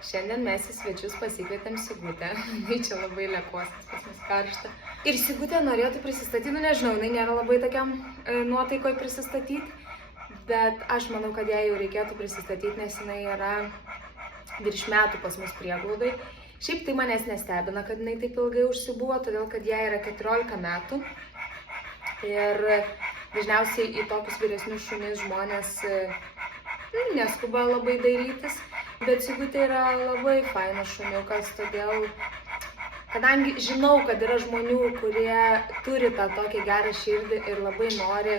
Šiandien mes į svečius pasikvietėm Sigutę. Tai čia labai lekosas, pas mus karšta. Ir Sigutė norėtų prisistatyti, nežinau, jinai nėra labai tokiam nuotaikoj prisistatyti, bet aš manau, kad jai jau reikėtų prisistatyti, nes jinai yra virš metų pas mus prieglaudai. Šiaip tai manęs nestebina, kad jinai taip ilgai užsibuvo, todėl kad jai yra 14 metų. Ir dažniausiai į tokius vyresnius šunis žmonės neskuba labai dairytis. Bet Sigutė yra labai fainas šuniukas, todėl, kadangi žinau, kad yra žmonių, kurie turi tą tokią gerą širdį ir labai nori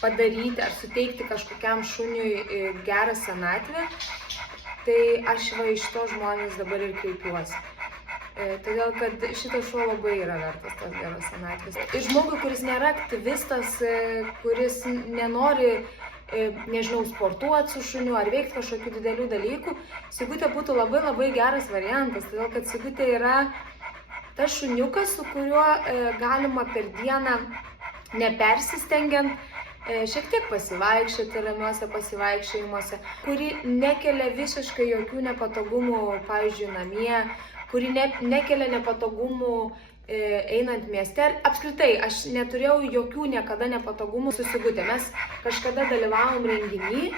padaryti ar suteikti kažkokiam šuniui gerą senatvę, tai aš va iš to žmonės dabar ir kreipiuosi. Todėl, kad šitas šuo labai yra vertas tos geros senatvės. Ir žmogui, kuris nėra aktyvistas, kuris nenori nežinau, sportuoti su šuniu ar veikti kažkokių didelių dalykų, Sigutė būtų labai geras variantas, todėl kad Sigutė yra tas šuniukas, su kuriuo galima per dieną nepersistengiant šiek tiek pasivaikščioti ramiuose pasivaikščiojimuose, kuri nekelia visiškai jokių nepatogumų, pavyzdžiui, namie, kuri nekelia nepatogumų einant mieste. Apskritai, aš neturėjau jokių niekada nepatogumų su Sigutė. Mes kažkada dalyvavom renginį,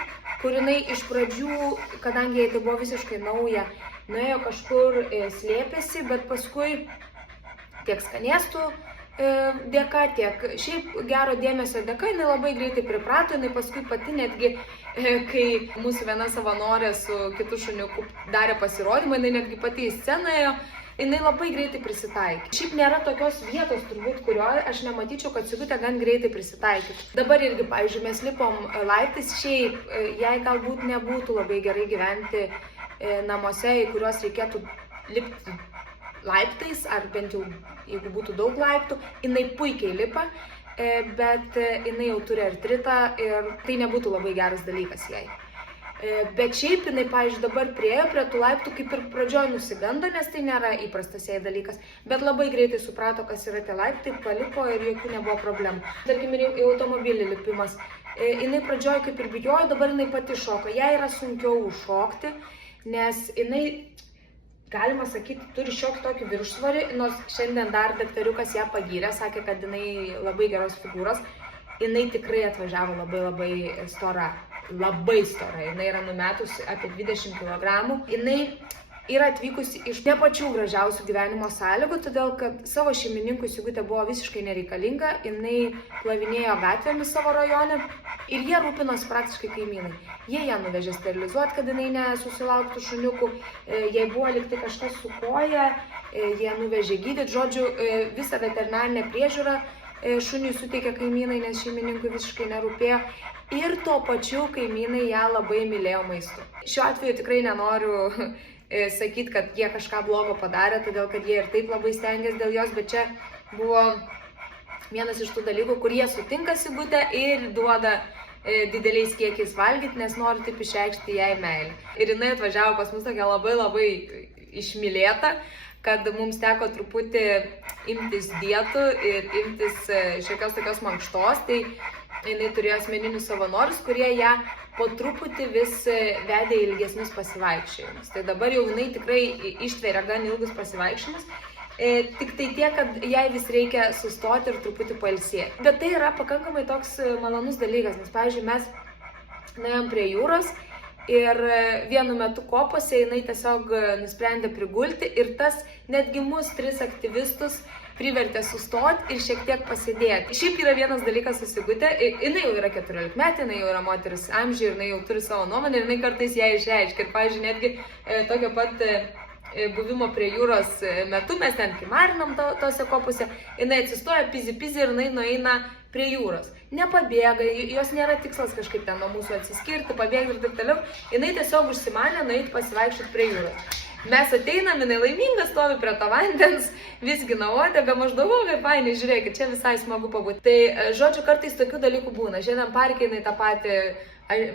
kur jinai iš pradžių, kadangi jai tai buvo visiškai nauja, nuėjo kažkur slėpėsi, bet paskui tiek skanėstų dėka, tiek šiaip gero dėmesio dėka, jinai labai greitai priprato, jinai paskui pati netgi, kai mūsų viena savanorė su kitu šuniuku darė pasirodymą, jinai netgi pati į sceną ėjo, jinai labai greitai prisitaikė. Šiaip nėra tokios vietos, turbūt, kurioje aš nematyčiau, kad Sigutė gan greitai prisitaikytų. Dabar irgi, pavyzdžiui, mes lipom laiptais, šiaip jai galbūt nebūtų labai gerai gyventi namuose, į kuriuos reikėtų lipti laiptais, ar bent jau, jeigu būtų daug laiptų, jinai puikiai lipa, bet jinai jau turi artritą ir tai nebūtų labai geras dalykas jai. Bet šiaip jinai, pavyzdžiui, dabar priėjo prie tų laiptų, kaip ir pradžioj nusigando, nes tai nėra įprastas jai dalykas, bet labai greitai suprato, kas yra tie laiptai, palipo ir jokių nebuvo problemų. Tarkim, ir į automobilį lipimas. Jinai pradžioj kaip ir bijojo, dabar jinai pati šoka. Jai yra sunkiau užšokti, nes jinai, galima sakyti, turi šiokį tokį viršsvorį, nors šiandien dar daktariukas ją pagyrė, sakė, kad jinai labai geros figūros. Jinai tikrai atvažiavo labai stora. Labai stora, jinai yra numetusi apie 20 kg. Jinai yra atvykusi iš ne pačių gražiausių gyvenimo sąlygų, todėl kad savo šeimininkui Sigutė buvo visiškai nereikalinga, jinai plavinėjo gatvėmis savo rajone ir jie rūpinosi praktiškai kaimynai. Jie ją nuvežė sterilizuoti, kad jinai nesusilauktų šuniukų, jai buvo liktai kažkas su koja, jie nuvežė gydyti, žodžiu, visą veterinarinę priežiūrą šuniui suteikė kaimynai, nes šeimininkui visiškai nerūpėjo. Ir tuo pačiu kaimynai ją labai mylėjo maistu. Šiuo atveju tikrai nenoriu sakyti, kad jie kažką blogo padarė, todėl kad jie ir taip labai stengiasi dėl jos, bet čia buvo vienas iš tų dalykų, kur jie sutinka Sigutę ir duoda dideliais kiekiais valgyti, nes nori taip išreikšti jai meilę. Ir jinai atvažiavo pas mus tokia labai išmylėta, kad mums teko truputį imtis dietų ir imtis šiokios tokios mankštos, tai jinai turėjo asmeninius savanorius, kurie ją po truputį vis vedė ilgesnius pasivaikščiojimus. Tai dabar jau jinai tikrai ištveria gan ilgus pasivaikščiojimus, tik tai tiek, kad jai vis reikia sustoti ir truputį pailsėti. Bet tai yra pakankamai toks malonus dalykas, nes, pavyzdžiui, mes nuėjom prie jūros ir vienu metu kopose jinai tiesiog nusprendė prigulti ir tas netgi mus 3 aktyvistus privertė sustoti ir šiek tiek pasėdėti. Šiaip yra vienas dalykas su Sigutė, jinai jau yra 14 metė, jinai jau yra moteris amžiuje, jinai jau turi savo nuomonę ir jinai kartais ją išreiškia. Ir, pavyzdžiui, netgi tokio pat buvimo prie jūros metu, mes ten kimarinam tose kopose, jinai atsistoja pizi ir jinai nueina prie jūros. Nepabėga, jos nėra tikslas kažkaip ten nuo mūsų atsiskirti, pabėgti ir taip toliau. Jinai tiesiog užsimanė nueiti pasivaikščioti prie jūros. Mes ateinam, jinai laiminga, stovi prie to vandens, vizgina uodegą, maždaug, kaip fainai, žiūrėkit, čia visai smagu pabūti. Tai, žodžiu, kartais tokių dalykų būna. Šiandien parke jinai tą patį,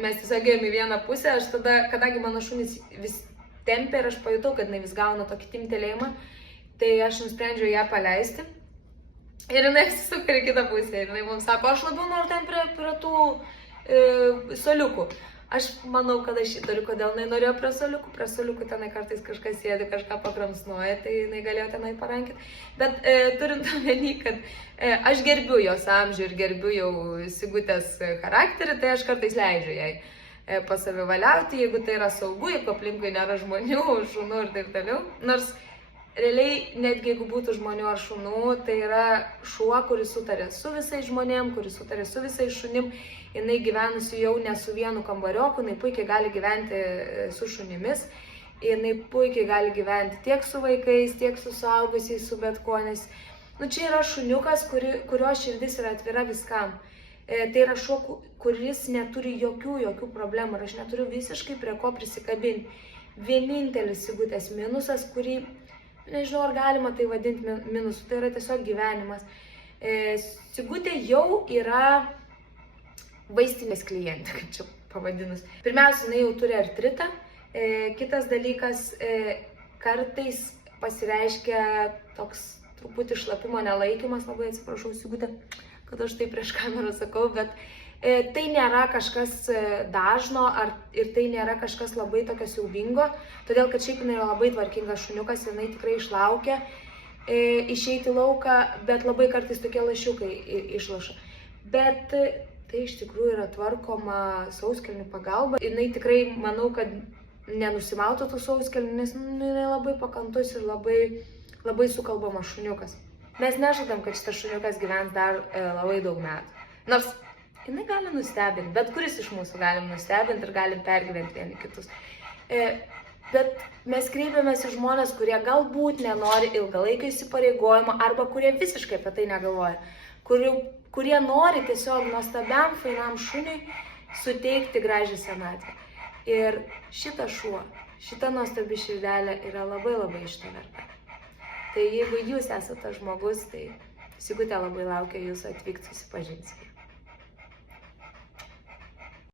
mes tiesiog ėjom į vieną pusę, aš tada, kadangi mano šunys vis tempė ir aš pajutau, kad jinai vis gauna tokį timtelėjimą, tai aš nusprendžiau ją paleisti. Ir jinai apsisuka į kitą pusę ir jinai mums sako, aš labiau noriu ten prie tų soliukų. Aš manau, kad aš jį turiu, kodėl jinai norėjo prie suoliukų tenai kartais kažkas sėdi, kažką pakramsnuoja, tai jinai galėjo tenai parankyti. Bet turint omeny, kad aš gerbiu jos amžių ir gerbiu jau Sigutės charakterį, tai aš kartais leidžiu jai pasavivaliauti, jeigu tai yra saugu, jeigu aplinkui nėra žmonių, šunų ir taip toliau. Nors realiai, netgi jeigu būtų žmonių ar šunų, tai yra šuo, kuris sutarė su visais žmonėm, kuris sutarė su visais šunim. Jinai gyvenusi jau ne su vienu kambarioku, jinai puikiai gali gyventi su šunimis. Jinai puikiai gali gyventi tiek su vaikais, tiek su suaugusiais, su bet kuo. Nes čia yra šuniukas, kurio širdis yra atvira viskam. Tai yra šuo, kuris neturi jokių problemų ir aš neturiu visiškai prie ko prisikabinti. Vienintelis Sigutės minusas, kurį, nežinau, ar galima tai vadinti minusu, tai yra tiesiog gyvenimas. Sigutė jau yra vaistinės klientė, kaip čia pavadinus. Pirmiausia, jinai jau turi artritą. Kitas dalykas, kartais pasireiškia toks truputį šlapimo nelaikymas, labai atsiprašau Sigutė, kad aš tai prieš kamerą sakau, bet tai nėra kažkas dažno ir tai nėra kažkas labai tokio siaubingo, todėl kad šiaip jinai yra labai tvarkingas šuniukas, jinai tikrai išlaukia išeiti į lauką, bet labai kartais tokie lašiukai išlaša. Bet tai iš tikrųjų yra tvarkoma sauskelnių pagalba. Jinai tikrai, manau, kad nenusimautų tų sauskelnių, nes jinai labai pakantus ir labai sukalbamas šuniukas. Mes nežadam, kad šitas šuniukas gyvens dar labai daug metų. Nors jinai gali nustebinti, bet kuris iš mūsų galim nustebinti ir galim pergyventi vieni kitus. Bet mes kreipiamės į žmonės, kurie galbūt nenori ilgalaikio įsipareigojimo arba kurie visiškai apie tai negalvoja. Kurie nori tiesiog nuostabiam, fainam šuniui suteikti gražią senatvę. Ir šitas šuo, šita nuostabi širdelė yra labai šito verta. Tai jeigu jūs esate tas žmogus, tai Sigutė labai laukia jūsų atvykti susipažinti.